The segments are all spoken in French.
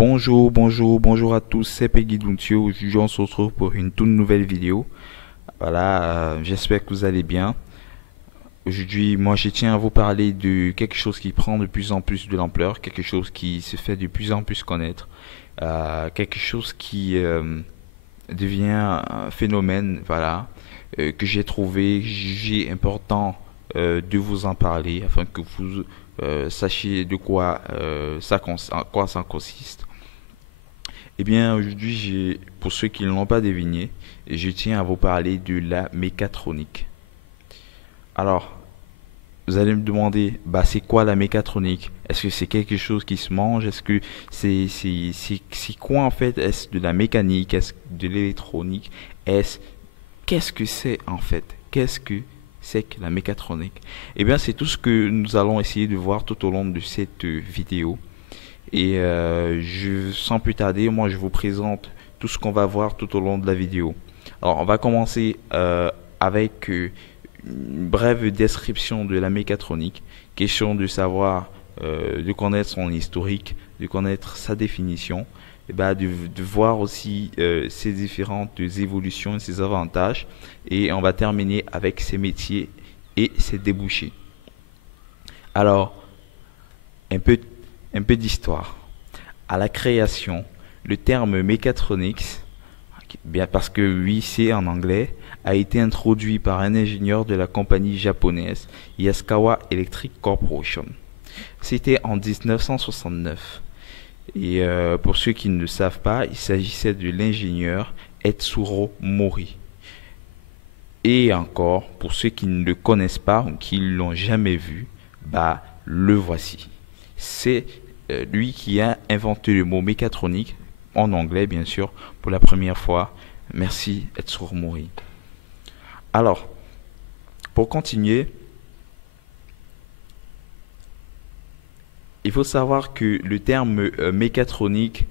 Bonjour à tous, c'est Peggy Duntio. Aujourd'hui, on se retrouve pour une toute nouvelle vidéo. Voilà, j'espère que vous allez bien. Aujourd'hui, moi, je tiens à vous parler de quelque chose qui prend de plus en plus de l'ampleur, quelque chose qui se fait de plus en plus connaître, quelque chose qui devient un phénomène, voilà, que j'ai trouvé, jugé important de vous en parler afin que vous sachiez de quoi en quoi ça consiste. Eh bien, aujourd'hui, pour ceux qui ne l'ont pas deviné, je tiens à vous parler de la mécatronique. Alors, vous allez me demander, bah, c'est quoi la mécatronique? Est-ce que c'est quelque chose qui se mange? Est-ce que c'est quoi en fait? Est-ce de la mécanique? Est-ce de l'électronique? Est-ce, qu'est-ce que c'est en fait? Qu'est-ce que c'est que la mécatronique? Eh bien, c'est tout ce que nous allons essayer de voir tout au long de cette vidéo. Et sans plus tarder, moi je vous présente tout ce qu'on va voir tout au long de la vidéo. Alors on va commencer avec une brève description de la mécatronique. Question de savoir, de connaître son historique, de connaître sa définition, et ben de voir aussi ses différentes évolutions et ses avantages. Et on va terminer avec ses métiers et ses débouchés. Alors, un peu un peu d'histoire. À la création, le terme mécatronics, bien parce que oui c'est en anglais, a été introduit par un ingénieur de la compagnie japonaise Yaskawa Electric Corporation. C'était en 1969. Et pour ceux qui ne le savent pas, il s'agissait de l'ingénieur Etsuro Mori. Et encore, pour ceux qui ne le connaissent pas ou qui ne l'ont jamais vu, bah le voici. C'est lui qui a inventé le mot mécatronique, en anglais bien sûr, pour la première fois. Merci Etsuro Mori. Alors, pour continuer, il faut savoir que le terme mécatronique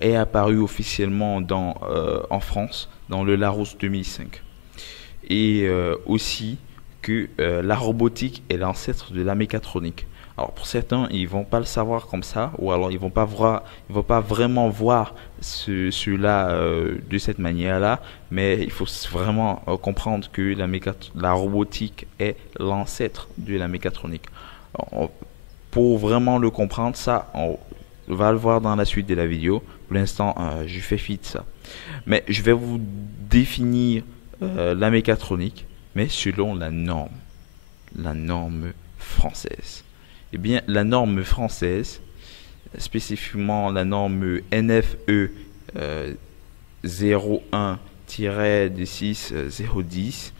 est apparu officiellement en France, dans le Larousse 2005. Et aussi que la robotique est l'ancêtre de la mécatronique. Alors pour certains, ils vont pas le savoir comme ça, ou alors ils vont pas vraiment voir cela de cette manière-là, mais il faut vraiment comprendre que la robotique est l'ancêtre de la mécatronique. Alors, pour vraiment le comprendre, ça, on va le voir dans la suite de la vidéo. Pour l'instant, je fais fi de ça. Mais je vais vous définir la mécatronique, mais selon la norme française. Eh bien, la norme française, spécifiquement la norme NFE 01-6-010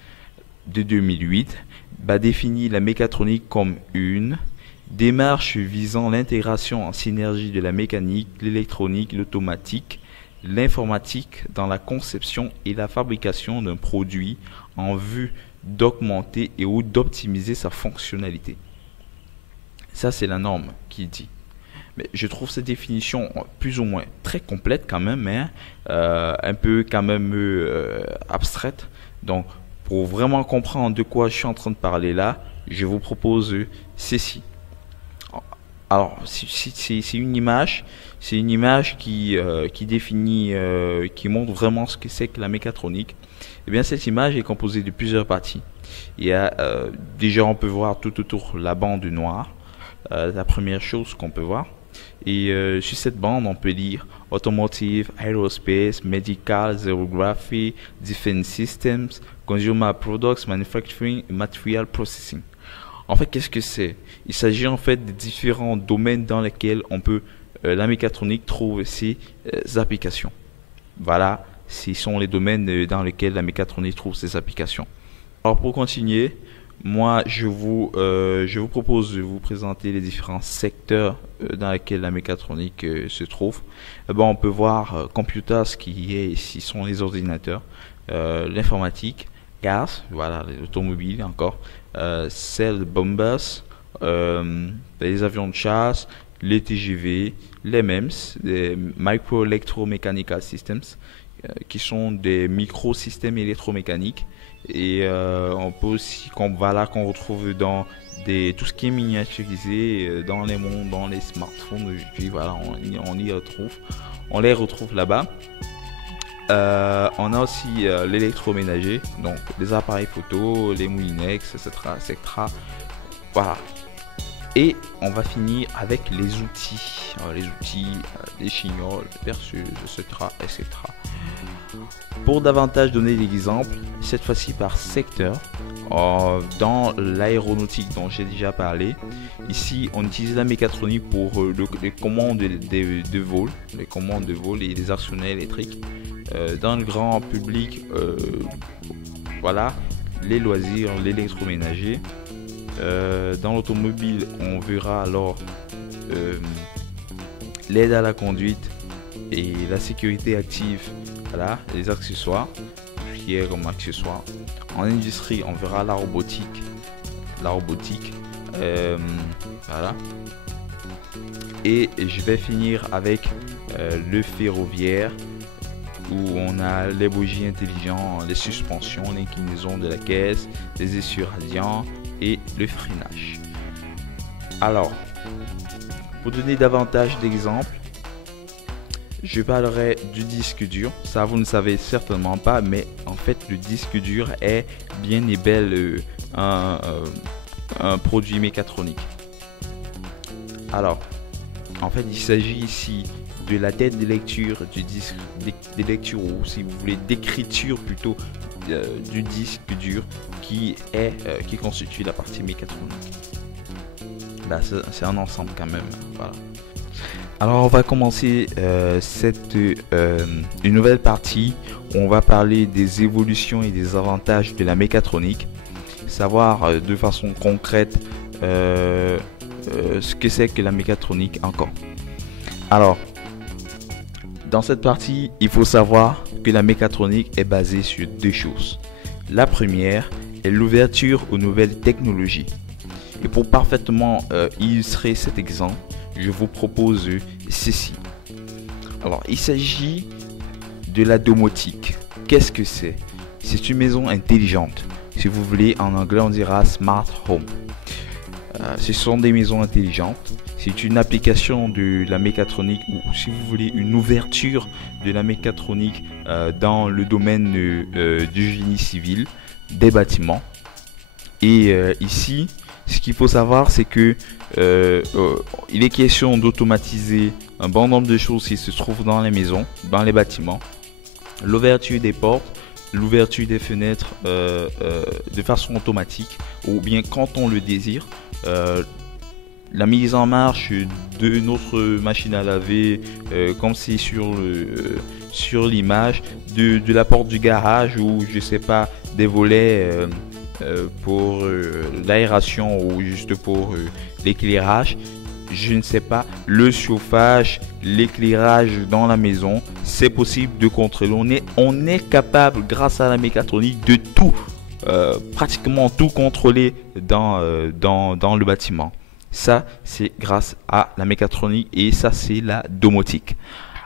de 2008, définit la mécatronique comme une démarche visant l'intégration en synergie de la mécanique, l'électronique, l'automatique, l'informatique dans la conception et la fabrication d'un produit en vue d'augmenter et ou d'optimiser sa fonctionnalité. Ça, c'est la norme qui dit. Mais je trouve cette définition plus ou moins très complète quand même, mais un peu quand même abstraite. Donc, pour vraiment comprendre de quoi je suis en train de parler là, je vous propose ceci. Alors, c'est une image qui définit, qui montre vraiment ce que c'est que la mécatronique. Eh bien, cette image est composée de plusieurs parties. Il y a déjà, on peut voir tout autour la bande noire. La première chose qu'on peut voir. Et sur cette bande, on peut lire Automotive, Aerospace, Medical, Xerography, Defense Systems, Consumer Products, Manufacturing et Material Processing. En fait, qu'est-ce que c'est? Il s'agit en fait de différents domaines dans lesquels la mécatronique trouve ses applications. Voilà, ce sont les domaines dans lesquels la mécatronique trouve ses applications. Alors pour continuer, moi je vous propose de vous présenter les différents secteurs dans lesquels la mécatronique se trouve. On peut voir computers, qui est ici sont les ordinateurs, l'informatique, gas, voilà, l'automobile encore, cell bombers, les avions de chasse, les TGV, les MEMS, les Micro Electromechanical Systems, qui sont des microsystèmes électromécaniques, Et on peut aussi qu'on retrouve dans tout ce qui est miniaturisé dans les mondes, dans les smartphones aujourd'hui. Voilà, on les retrouve là-bas. On a aussi l'électroménager, donc les appareils photo, les moulinex, etc. Voilà. Et on va finir avec les outils. Les chignoles, perceuses, etc. Pour davantage donner l'exemple, cette fois-ci par secteur, dans l'aéronautique dont j'ai déjà parlé, ici on utilise la mécatronique pour les commandes de vol, les commandes de vol et les actionnels électriques. Dans le grand public, voilà, les loisirs, l'électroménager. Dans l'automobile, on verra alors l'aide à la conduite et la sécurité active, voilà, les accessoires, qui est comme accessoire. En industrie, on verra la robotique, voilà. Et je vais finir avec le ferroviaire, où on a les bougies intelligentes, les suspensions, l'inclinaison de la caisse, les essieux radiants et le freinage. Alors, pour donner davantage d'exemples, je parlerai du disque dur. Ça, vous ne savez certainement pas, mais en fait, le disque dur est bien et bel un produit mécatronique. Alors, en fait, il s'agit ici de la tête de lecture du disque de lecture, ou si vous voulez d'écriture plutôt, du disque dur qui constitue la partie mécatronique. Là, c'est un ensemble quand même, voilà. Alors on va commencer une nouvelle partie où on va parler des évolutions et des avantages de la mécatronique, savoir de façon concrète ce que c'est que la mécatronique encore. Alors, dans cette partie, il faut savoir que la mécatronique est basée sur deux choses. La première est l'ouverture aux nouvelles technologies. Et pour parfaitement illustrer cet exemple, je vous propose ceci. Alors, il s'agit de la domotique. Qu'est-ce que c'est? C'est une maison intelligente. Si vous voulez, en anglais, on dira smart home. Ce sont des maisons intelligentes. C'est une application de la mécatronique, ou si vous voulez, une ouverture de la mécatronique dans le domaine du génie civil, des bâtiments. Et ici, ce qu'il faut savoir, c'est que il est question d'automatiser un bon nombre de choses qui se trouvent dans les maisons, dans les bâtiments. L'ouverture des portes, l'ouverture des fenêtres de façon automatique, ou bien quand on le désire. La mise en marche de notre machine à laver, comme c'est sur l'image, de la porte du garage, ou je sais pas, des volets pour l'aération, ou juste pour l'éclairage, je ne sais pas, le chauffage, l'éclairage dans la maison, c'est possible de contrôler. On est capable, grâce à la mécatronique, de tout, pratiquement tout contrôler dans le bâtiment. Ça, c'est grâce à la mécatronique, et ça, c'est la domotique.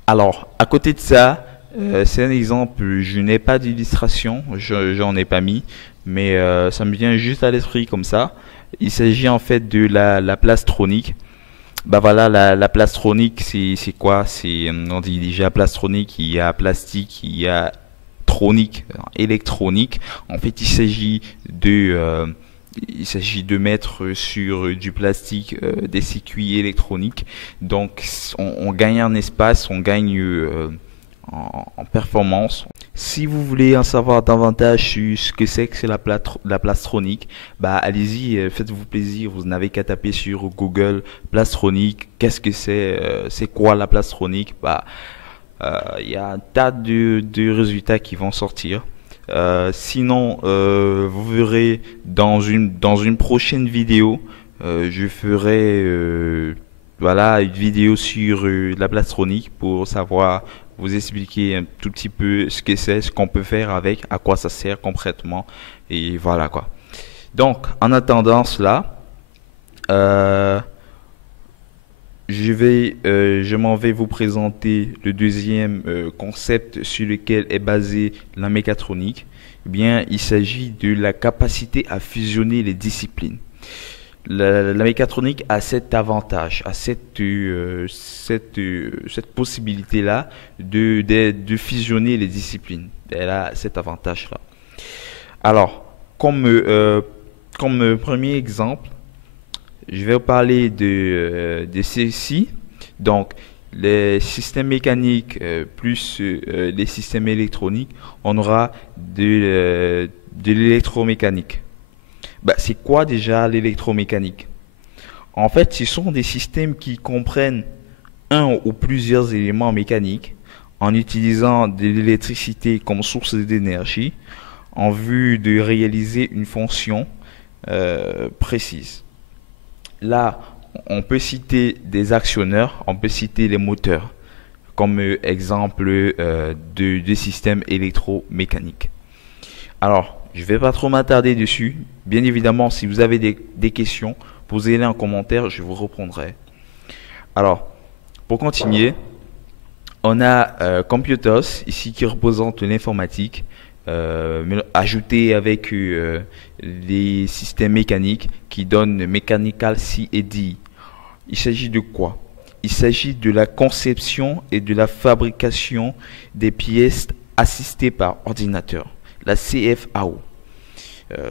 Alors, à côté de ça, c'est un exemple, je n'ai pas d'illustration, j'en ai pas mis, mais ça me vient juste à l'esprit comme ça. Il s'agit en fait de la plastronique. Bah voilà, la plastronique, c'est quoi? On dit déjà plastronique, il y a plastique, il y a tronique, électronique. En fait, il s'agit de mettre sur du plastique des circuits électroniques. Donc on gagne en espace, on gagne en performance. Si vous voulez en savoir davantage sur ce que c'est la plastronique, bah allez-y, faites-vous plaisir, vous n'avez qu'à taper sur Google plastronique, qu'est-ce que c'est quoi la plastronique. Bah il y a un tas de résultats qui vont sortir. Sinon, vous verrez dans une prochaine vidéo, je ferai voilà, une vidéo sur la plastronique pour savoir vous expliquer un tout petit peu ce que c'est, ce qu'on peut faire avec, à quoi ça sert concrètement, et voilà quoi. Donc, en attendant cela, je m'en vais vous présenter le deuxième concept sur lequel est basée la mécatronique. Eh bien, il s'agit de la capacité à fusionner les disciplines. La mécatronique a cet avantage, a cette possibilité-là de fusionner les disciplines. Elle a cet avantage-là. Alors, comme premier exemple, je vais vous parler de ceci. Donc, les systèmes mécaniques plus les systèmes électroniques, on aura de l'électromécanique. Bah, c'est quoi déjà l'électromécanique? En fait, ce sont des systèmes qui comprennent un ou plusieurs éléments mécaniques en utilisant de l'électricité comme source d'énergie en vue de réaliser une fonction précise. Là, on peut citer des actionneurs, on peut citer les moteurs comme exemple de systèmes électromécaniques. Alors, je ne vais pas trop m'attarder dessus. Bien évidemment, si vous avez des questions, posez-les en commentaire, je vous répondrai. Alors, pour continuer, on a Computers, ici qui représente l'informatique, ajouté avec les systèmes mécaniques qui donnent Mechanical C et D. Il s'agit de quoi? Il s'agit de la conception et de la fabrication des pièces assistées par ordinateur, la CFAO.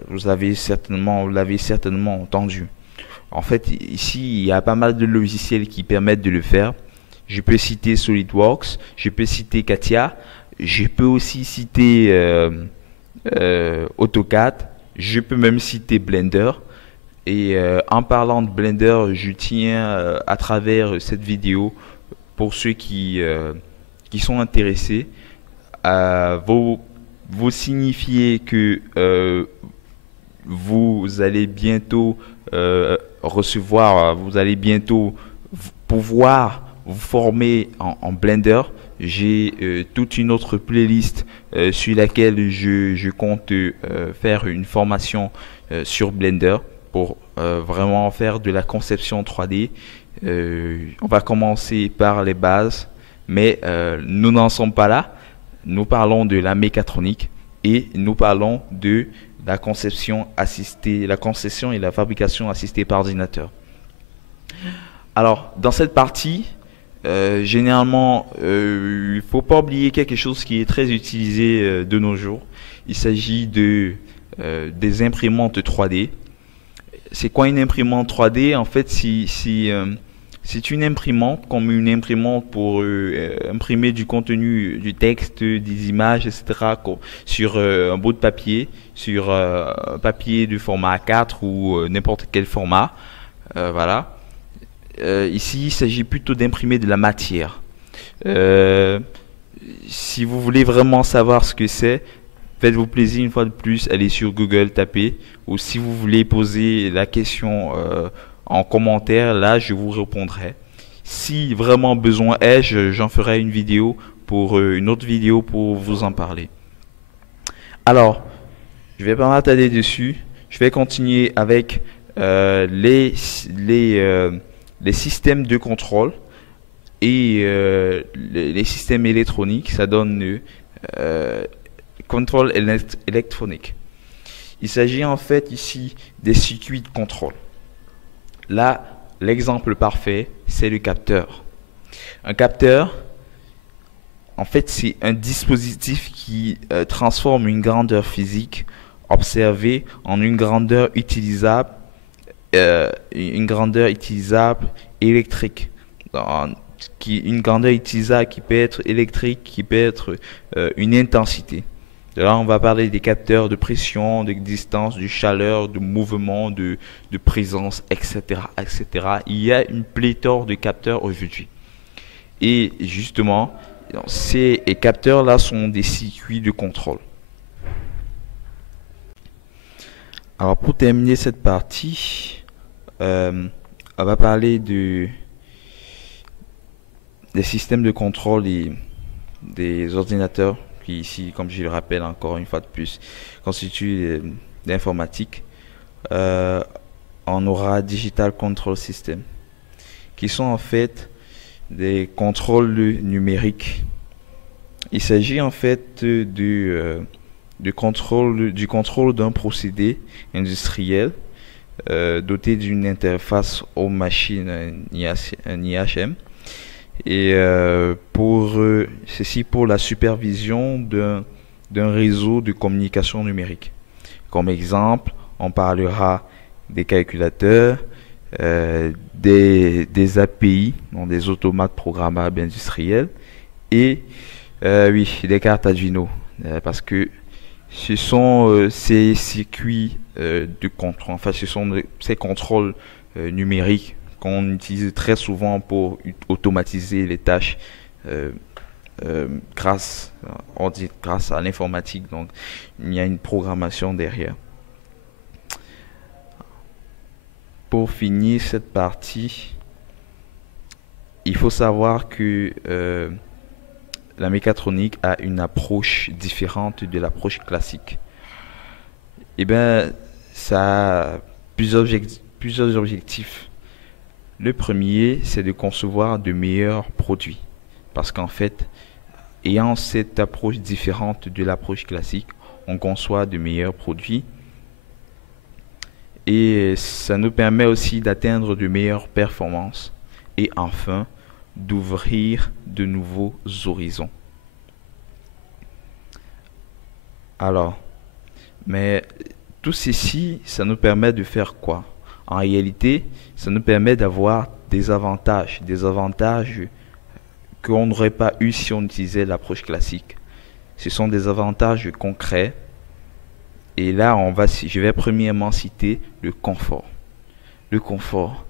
Vous l'avez certainement entendu. En fait, ici, il y a pas mal de logiciels qui permettent de le faire. Je peux citer SolidWorks, je peux citer CATIA, je peux aussi citer AutoCAD, je peux même citer Blender. Et en parlant de Blender, je tiens à travers cette vidéo, pour ceux qui sont intéressés, à vous signifier que vous allez bientôt vous allez bientôt pouvoir vous former en Blender. J'ai toute une autre playlist sur laquelle je compte faire une formation sur Blender pour vraiment faire de la conception 3D. On va commencer par les bases, mais nous n'en sommes pas là. Nous parlons de la mécatronique et nous parlons de la conception assistée, la conception et la fabrication assistée par ordinateur. Alors, dans cette partie, généralement, il ne faut pas oublier quelque chose qui est très utilisé de nos jours. Il s'agit des imprimantes 3D. C'est quoi une imprimante 3D? En fait, c'est une imprimante comme une imprimante pour imprimer du contenu, du texte, des images, etc. sur un bout de papier, sur un papier de format A4 ou n'importe quel format. Voilà. Ici, il s'agit plutôt d'imprimer de la matière. Si vous voulez vraiment savoir ce que c'est, faites-vous plaisir une fois de plus, allez sur Google, tapez. Ou si vous voulez poser la question en commentaire, là, je vous répondrai. Si vraiment besoin est, j'en ferai une vidéo une autre vidéo pour vous en parler. Alors, je vais pas m'attarder dessus. Je vais continuer avec les systèmes de contrôle et les systèmes électroniques. Ça donne contrôle électronique. Il s'agit en fait ici des circuits de contrôle. Là, l'exemple parfait, c'est le capteur. Un capteur, en fait, c'est un dispositif qui transforme une grandeur physique observée en une grandeur utilisable électrique. Une grandeur utilisable qui peut être électrique, qui peut être une intensité. Là, on va parler des capteurs de pression, de distance, de chaleur, de mouvement, de présence, etc., etc. Il y a une pléthore de capteurs aujourd'hui. Et justement, ces capteurs-là sont des circuits de contrôle. Alors, pour terminer cette partie, on va parler des systèmes de contrôle des ordinateurs qui ici, comme je le rappelle encore une fois de plus, constituent l'informatique. On aura Digital Control System, qui sont en fait des contrôles numériques. Il s'agit en fait de du contrôle d'un procédé industriel doté d'une interface aux machines, un IHM, et ceci pour la supervision d'un réseau de communication numérique. Comme exemple, on parlera des calculateurs, des API, donc des automates programmables industriels, et oui, des cartes Arduino, parce que ce sont ces circuits de contrôle, enfin ce sont ces contrôles numériques qu'on utilise très souvent pour automatiser les tâches euh, grâce à l'informatique. Donc il y a une programmation derrière. Pour finir cette partie, il faut savoir que la mécatronique a une approche différente de l'approche classique. Et bien, ça a plusieurs objectifs. Le premier, c'est de concevoir de meilleurs produits. Parce qu'en fait, ayant cette approche différente de l'approche classique, on conçoit de meilleurs produits. Et ça nous permet aussi d'atteindre de meilleures performances. Et enfin, d'ouvrir de nouveaux horizons. Alors, mais tout ceci, ça nous permet de faire quoi? En réalité, ça nous permet d'avoir des avantages qu'on n'aurait pas eu si on utilisait l'approche classique. Ce sont des avantages concrets. Et là, je vais premièrement citer le confort. Le confort.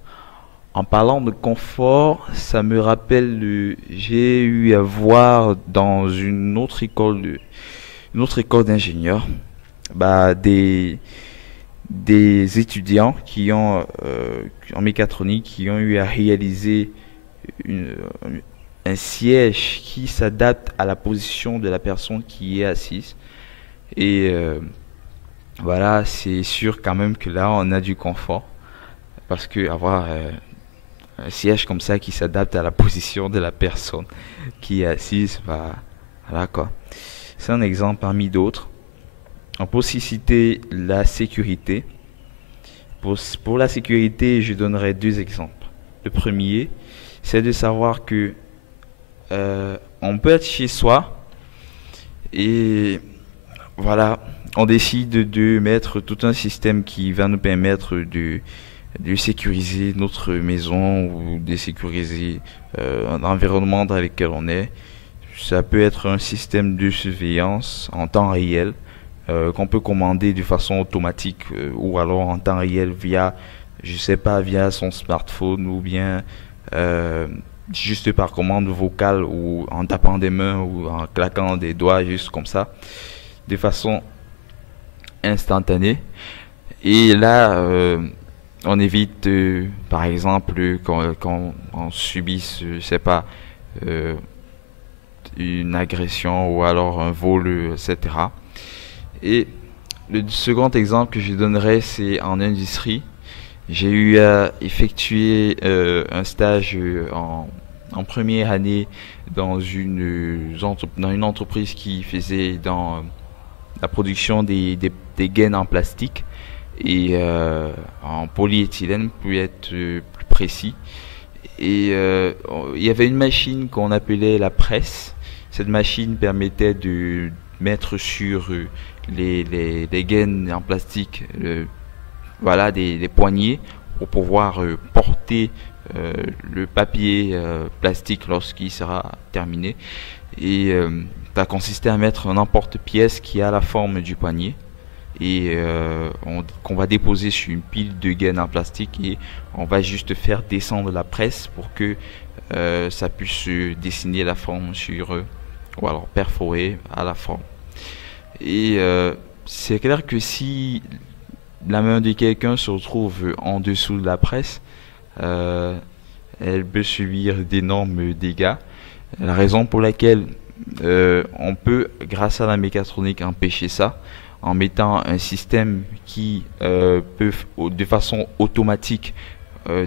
En parlant de confort, ça me rappelle, j'ai eu à voir dans une autre école d'ingénieurs, bah, des étudiants qui ont en mécatronique qui ont eu à réaliser une- un siège qui s'adapte à la position de la personne qui est assise. Et voilà, c'est sûr quand même que là, on a du confort parce que avoir un siège comme ça qui s'adapte à la position de la personne qui est assise, bah, voilà quoi. C'est un exemple parmi d'autres. On peut aussi citer la sécurité. Pour la sécurité, je donnerai deux exemples. Le premier, c'est de savoir que on peut être chez soi et voilà, on décide de mettre tout un système qui va nous permettre de sécuriser notre maison ou de sécuriser l'environnement dans lequel on est. Ça peut être un système de surveillance en temps réel qu'on peut commander de façon automatique ou alors en temps réel via, je sais pas, via son smartphone ou bien juste par commande vocale ou en tapant des mains ou en claquant des doigts juste comme ça, de façon instantanée. Et là, on évite, par exemple, quand on subisse, je sais pas, euh, une agression ou alors un vol, etc. Et le second exemple que je donnerai, c'est en industrie. J'ai eu à effectuer un stage en première année dans une entreprise qui faisait dans la production des gaines en plastique et en polyéthylène pour être plus précis. Et il y avait une machine qu'on appelait la presse. Cette machine permettait de mettre sur les gaines en plastique, voilà, des poignées pour pouvoir porter le papier plastique lorsqu'il sera terminé. Et ça consistait à mettre un emporte-pièce qui a la forme du poignet et qu'on va déposer sur une pile de gaines en plastique et on va juste faire descendre la presse pour que ça puisse dessiner la forme sur ou alors perforer à la forme. Et c'est clair que si la main de quelqu'un se retrouve en dessous de la presse, euh, elle peut subir d'énormes dégâts. La raison pour laquelle on peut, grâce à la mécatronique, empêcher ça en mettant un système qui peut de façon automatique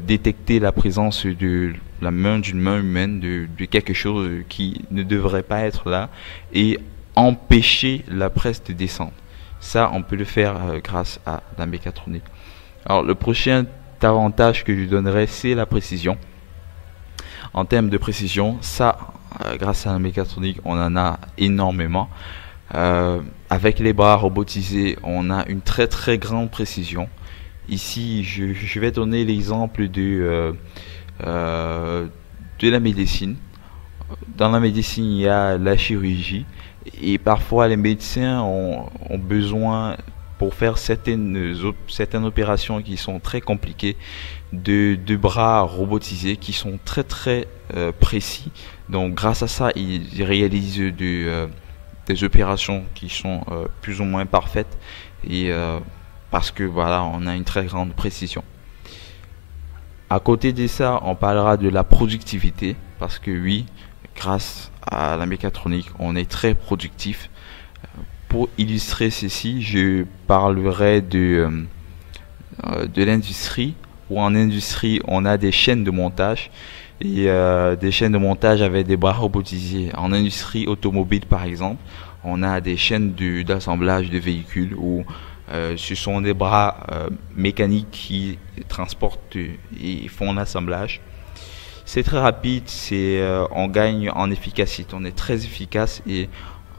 détecter la présence de la main d'une main humaine, de quelque chose qui ne devrait pas être là, et empêcher la presse de descendre. Ça, on peut le faire grâce à la mécatronique. Alors, le prochain avantage que je donnerai, c'est la précision. En termes de précision, ça, grâce à la mécatronique, on en a énormément. Avec les bras robotisés, on a une très très grande précision. Ici, je vais donner l'exemple de la médecine. Dans la médecine, il y a la chirurgie et parfois les médecins ont besoin, pour faire certaines opérations qui sont très compliquées, de bras robotisés qui sont très très précis. Donc grâce à ça, ils réalisent des opérations qui sont plus ou moins parfaites et parce que voilà, on a une très grande précision. À côté de ça, on parlera de la productivité parce que oui, grâce à la mécatronique, on est très productif. Pour illustrer ceci, je parlerai de l'industrie, où en industrie, on a des chaînes de montage et des chaînes de montage avec des bras robotisés. En industrie automobile, par exemple, on a des chaînes d'assemblage de véhicules où ce sont des bras mécaniques qui transportent et font l'assemblage. C'est très rapide, on gagne en efficacité, on est très efficace et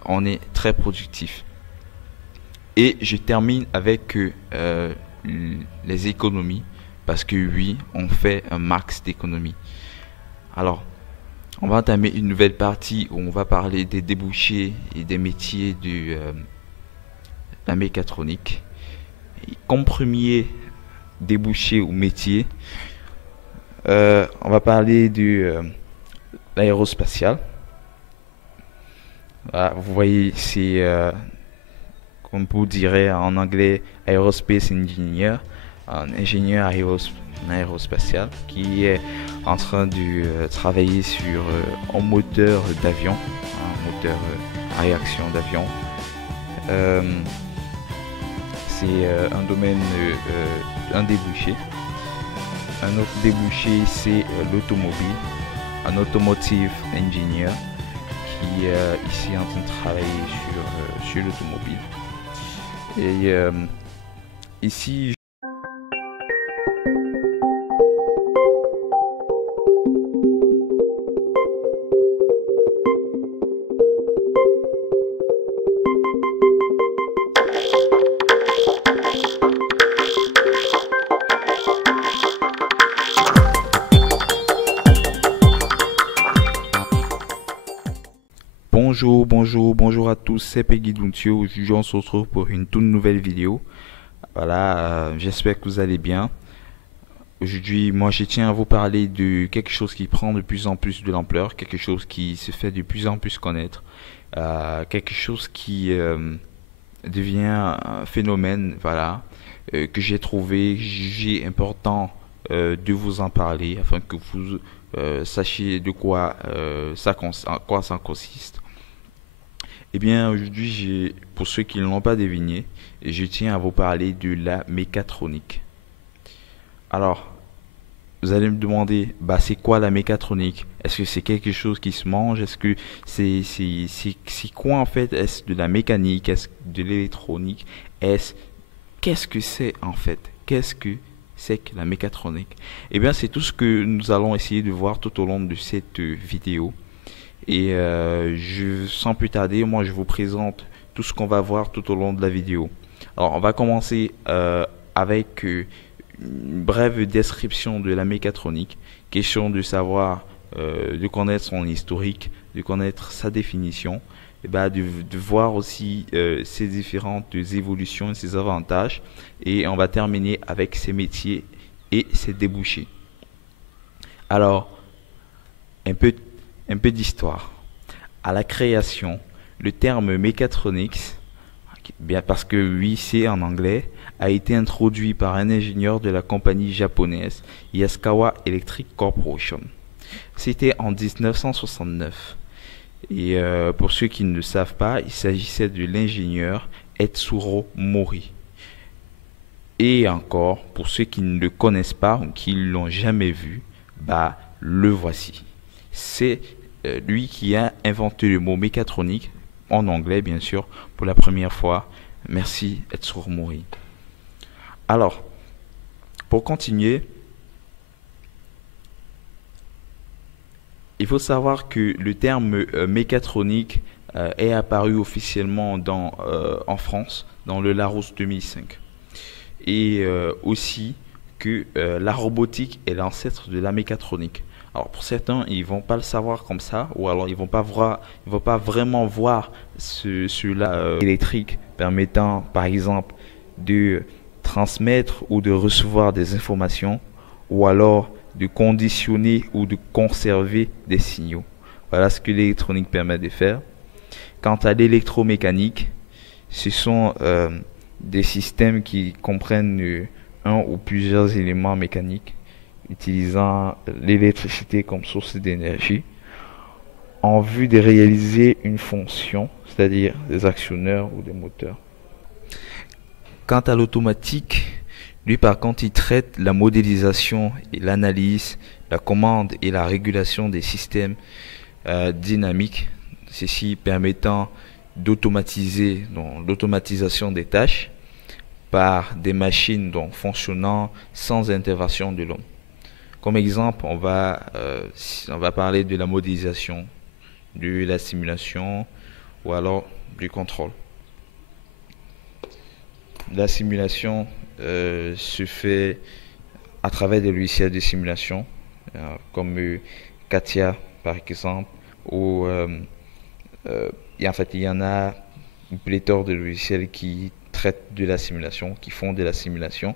on est très productif. Et je termine avec les économies, parce que oui, on fait un max d'économies. Alors, on va entamer une nouvelle partie où on va parler des débouchés et des métiers de la mécatronique. Et comme premier débouché ou métier, on va parler de l'aérospatial. Voilà, vous voyez, c'est comme vous direz en anglais, aerospace engineer, un ingénieur aérospatial qui est en train de travailler sur un moteur d'avion, un moteur à réaction d'avion. C'est un domaine, un débouché. Un autre débouché, c'est l'automobile, un automotive engineer qui est ici en train de travailler sur l'automobile. Et ici, bonjour à tous, c'est Peggy Duntio. Aujourd'hui, on se retrouve pour une toute nouvelle vidéo. Voilà, j'espère que vous allez bien. Aujourd'hui, moi, je tiens à vous parler de quelque chose qui prend de plus en plus de l'ampleur, quelque chose qui se fait de plus en plus connaître, quelque chose qui devient un phénomène, voilà, que j'ai trouvé, jugé important de vous en parler, afin que vous sachiez de quoi en quoi ça consiste. Eh bien, aujourd'hui, pour ceux qui ne l'ont pas deviné, je tiens à vous parler de la mécatronique. Alors, vous allez me demander, c'est quoi la mécatronique? Est-ce que c'est quelque chose qui se mange? Est-ce que c'est quoi en fait? Est-ce de la mécanique? Est-ce de l'électronique? Qu'est-ce que c'est en fait? Qu'est-ce que c'est que la mécatronique? Eh bien, c'est tout ce que nous allons essayer de voir tout au long de cette vidéo. Et sans plus tarder, moi je vous présente tout ce qu'on va voir tout au long de la vidéo. Alors on va commencer avec une brève description de la mécatronique. Question de savoir, de connaître son historique, de connaître sa définition, et de voir aussi ses différentes évolutions et ses avantages. Et on va terminer avec ses métiers et ses débouchés. Alors, un peu d'histoire. À la création, le terme mécatronics, bien parce que oui, c'est en anglais, a été introduit par un ingénieur de la compagnie japonaise Yaskawa Electric Corporation. C'était en 1969. Et pour ceux qui ne le savent pas, il s'agissait de l'ingénieur Etsuro Mori. Et encore, pour ceux qui ne le connaissent pas ou qui ne l'ont jamais vu, le voici. C'est lui qui a inventé le mot mécatronique en anglais bien sûr pour la première fois. Merci Etsur Mouri. Alors, pour continuer, il faut savoir que le terme mécatronique est apparu officiellement en France dans le Larousse 2005. Et aussi que la robotique est l'ancêtre de la mécatronique. Alors pour certains, ils vont pas le savoir comme ça, ou alors ils vont pas vraiment voir cela électrique permettant, par exemple, de transmettre ou de recevoir des informations, ou alors de conditionner ou de conserver des signaux. Voilà ce que l'électronique permet de faire. Quant à l'électromécanique, ce sont des systèmes qui comprennent un ou plusieurs éléments mécaniques utilisant l'électricité comme source d'énergie en vue de réaliser une fonction, c'est-à-dire des actionneurs ou des moteurs. Quant à l'automatique, lui par contre, il traite la modélisation et l'analyse, la commande et la régulation des systèmes dynamiques, ceci permettant d'automatiser l'automatisation des tâches par des machines fonctionnant sans intervention de l'homme. Comme exemple, on va parler de la modélisation, de la simulation ou alors du contrôle. La simulation se fait à travers des logiciels de simulation comme CATIA par exemple, ou et en fait il y en a une pléthore de logiciels qui traitent de la simulation, qui font de la simulation.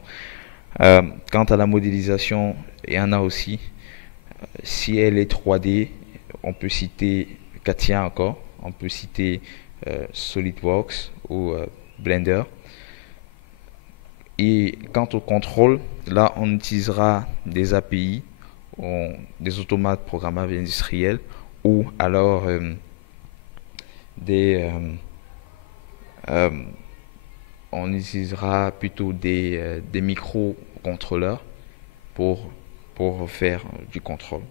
Quant à la modélisation, il y en a aussi. Si elle est 3D, on peut citer CATIA encore, on peut citer SolidWorks ou Blender. Et quant au contrôle, là on utilisera des API, des automates programmables industriels, ou alors on utilisera plutôt des microcontrôleurs pour faire du contrôle.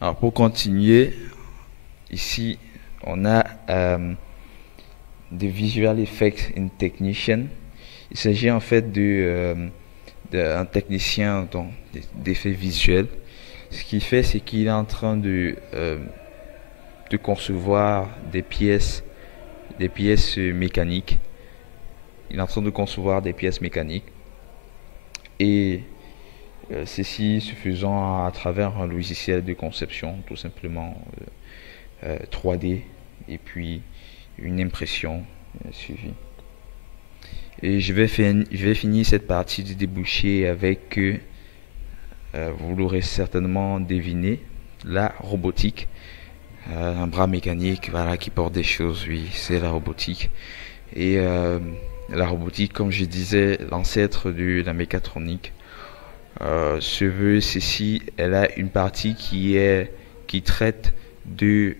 Alors pour continuer, ici on a des Visual Effects in Technician. Il s'agit en fait d'un technicien d'effets visuels. Ce qu'il fait, c'est qu'il est en train de concevoir des pièces mécaniques. Il est en train de concevoir des pièces mécaniques. Et ceci se faisant à travers un logiciel de conception, tout simplement 3D, et puis une impression suivie. Et je vais finir cette partie du débouché avec, vous l'aurez certainement deviné, la robotique. Un bras mécanique, voilà, qui porte des choses, oui, c'est la robotique. Et la robotique, comme je disais, l'ancêtre de la mécatronique, se veut ceci, elle a une partie qui traite de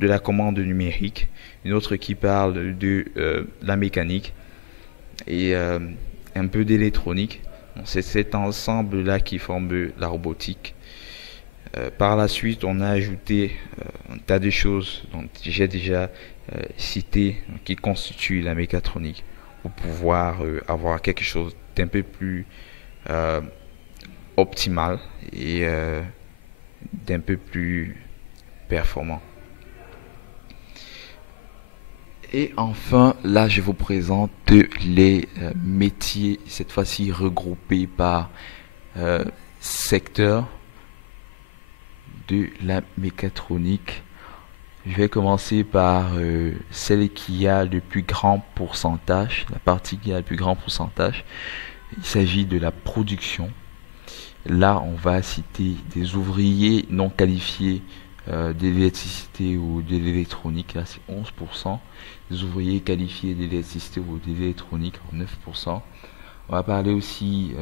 la commande numérique, une autre qui parle de la mécanique et un peu d'électronique. C'est cet ensemble-là qui forme la robotique. Par la suite, on a ajouté un tas de choses dont j'ai déjà cité qui constituent la mécatronique pour pouvoir avoir quelque chose d'un peu plus optimal et d'un peu plus performant. Et enfin, là, je vous présente les métiers, cette fois-ci regroupés par secteur de la mécatronique. Je vais commencer par celle qui a le plus grand pourcentage, la partie qui a le plus grand pourcentage. Il s'agit de la production. Là, on va citer des ouvriers non qualifiés d'électricité ou de l'électronique. Là, c'est 11%. Des ouvriers qualifiés d'électricité ou de l'électronique, 9%. On va parler aussi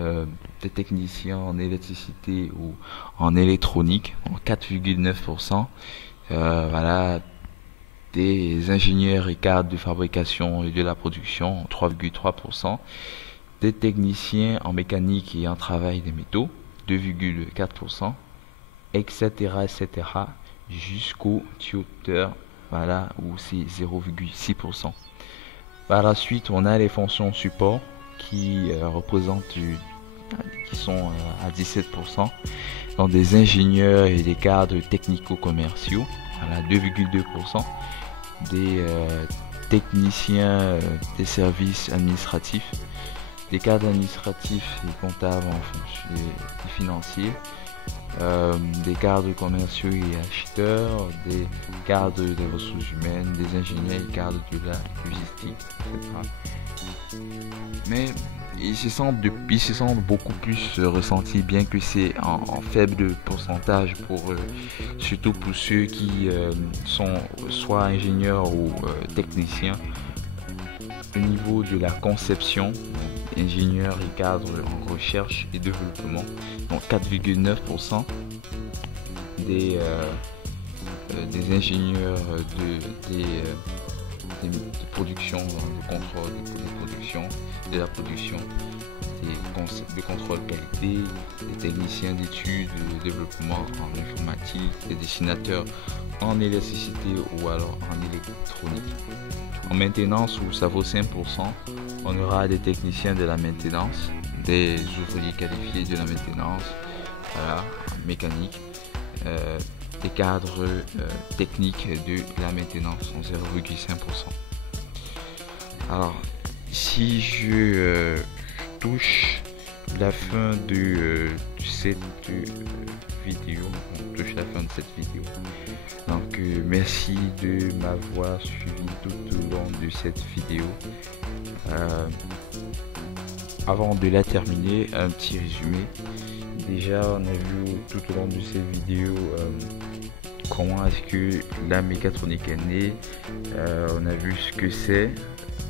des techniciens en électricité ou en électronique, 4,9%. Voilà, des ingénieurs et cadres de fabrication et de la production, 3,3%. Des techniciens en mécanique et en travail des métaux, 2,4%, etc., etc., jusqu'au tuteur, voilà, où c'est 0,6%. Par la suite, on a les fonctions support qui qui sont à 17%, dans des ingénieurs et des cadres technico-commerciaux, voilà, 2,2%, des techniciens des services administratifs, des cadres administratifs et comptables et financiers, des cadres commerciaux et acheteurs, des cadres des ressources humaines, des ingénieurs et cadres de la logistique, etc. Mais ils se sentent beaucoup plus ressentis, bien que c'est en faible pourcentage pour surtout pour ceux qui sont soit ingénieurs ou techniciens. Au niveau de la conception, ingénieurs et cadres en recherche et développement, donc 4,9% des ingénieurs de production, de contrôle de production, de la production, de contrôle qualité, des techniciens d'études, de développement en informatique, des dessinateurs en électricité ou alors en électronique. En maintenance, où ça vaut 5%, on aura des techniciens de la maintenance, des ouvriers qualifiés de la maintenance, voilà, mécanique, des cadres techniques de la maintenance en 0,5%. Alors, si je touche la fin de cette vidéo, on touche la fin de cette vidéo. Donc merci de m'avoir suivi tout au long de cette vidéo. Avant de la terminer, un petit résumé. Déjà, on a vu tout au long de cette vidéo comment est-ce que la mécatronique est née. On a vu ce que c'est,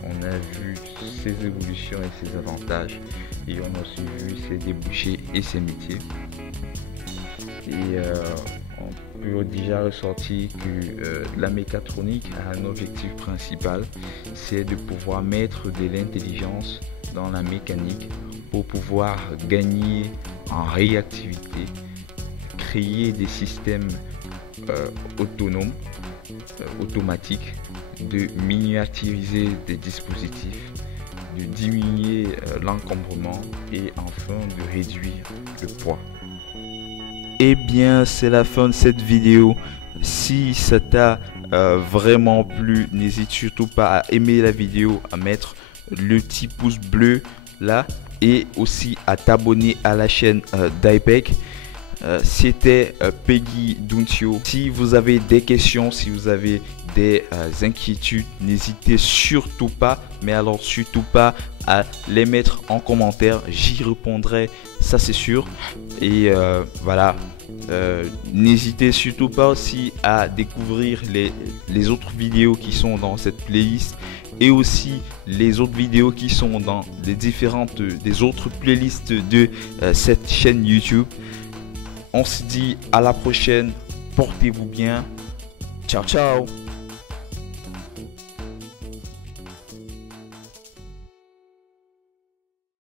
on a vu ses évolutions et ses avantages, et on a aussi vu ses débouchés et ses métiers. Et on peut déjà ressortir que la mécatronique a un objectif principal, c'est de pouvoir mettre de l'intelligence dans la mécanique pour pouvoir gagner en réactivité, créer des systèmes autonomes, automatiques, de miniaturiser des dispositifs, de diminuer l'encombrement et enfin de réduire le poids. Eh bien, c'est la fin de cette vidéo. Si ça t'a vraiment plu, n'hésite surtout pas à aimer la vidéo, à mettre le petit pouce bleu là et aussi à t'abonner à la chaîne d'IPEC. C'était Peggy Duntio. Si vous avez des questions, si vous avez des inquiétudes, n'hésitez surtout pas, mais alors surtout pas à les mettre en commentaire. J'y répondrai, ça c'est sûr. Et voilà, n'hésitez surtout pas aussi à découvrir les autres vidéos qui sont dans cette playlist et aussi les autres vidéos qui sont dans des autres playlists de cette chaîne YouTube. On se dit à la prochaine, portez-vous bien, ciao ciao.